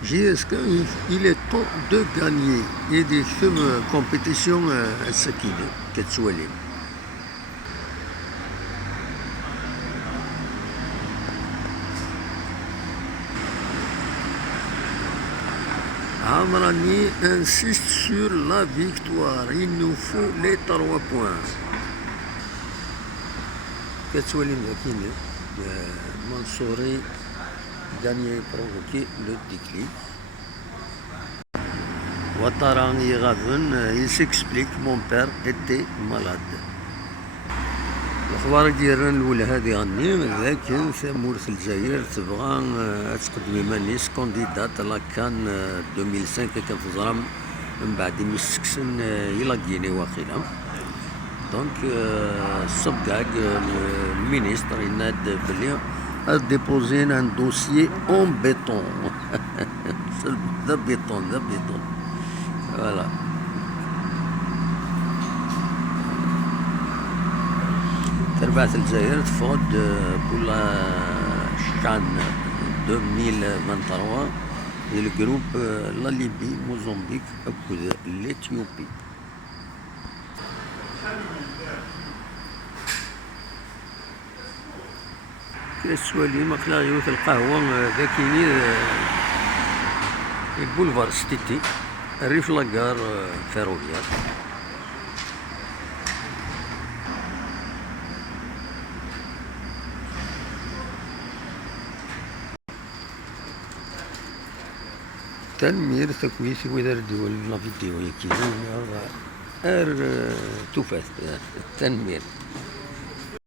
Est-ce qu'il est temps de gagner? Il y a des compétitions à Sakine, Ketsualim. Amrani insiste sur la victoire. Il nous faut les 3 points. Ketsualim Zakine, Mansouri gagné, provoqué le déclic. Ouattara Raven, il s'explique, mon père était malade. الأخبار ديالنا الأولى هذه غني لكن ثمورة الجزائر تبغى تقدم مانيس كونديدات كان 2005 كان في زرام من بعد مستكسن إلى غيني واخيلا دونك الصبكاك المينيستر يناد بلي ديبوزين ان دوسيي اون بيتون ذا بيتون فوالا تربعت الجزائر تفوت بول شان 2023 ديال الجروب لا ليبي موزمبيق أكد الإثيوبي. كسوالي ماكلا يوث القهوة ذاكيني البولفار ستيتي الريف لاكار فيروفيار. تنمير تكويسي وإذا دول لا فيديو يكيزون توفات تنمير.